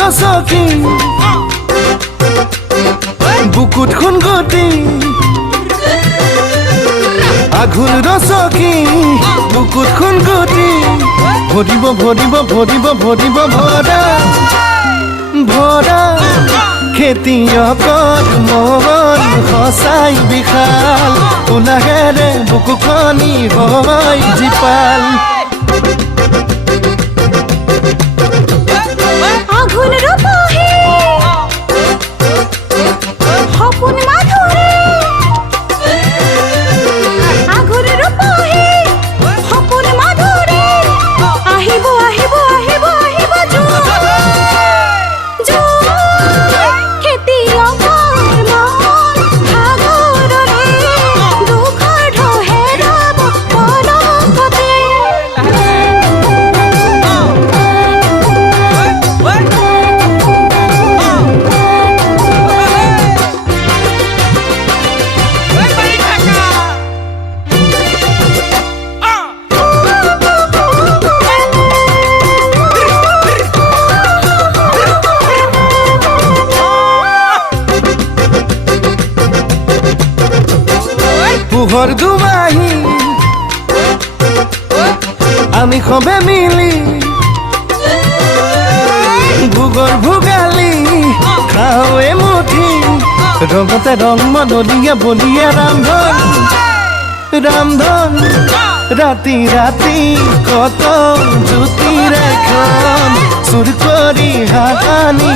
ৰচকী বুকুত খুনগতি আঘোণ ৰচকী বুকুত খুনগতি ভৰিব ভৰিব ভৰিব ভৰিব ভৰা ভৰা খেতিয়কৰ মন সঁচাই বিশাল উলাহেৰে বুকুখনি হয় জীপাল আঘোণ ৰূপহী সপোন মাধুৰী আঘোণ ৰূপহী সপোন মাধুৰী আহিব আহিব আহিব আহিব খেতিয়কৰ মন সাগৰৰে দুখৰ ঢৌ হেৰাব পলকতে পোহৰ দুমাহী আমি সবে মিলি ভোগৰ ভোগালী খাওঁ এমুঠি ৰঙতে ৰং মনলীয়া বলিয়া ৰামধন ৰামধন ৰাতি ৰাতি কত জ্যোতিৰে খন চুৰ কৰি হাতানি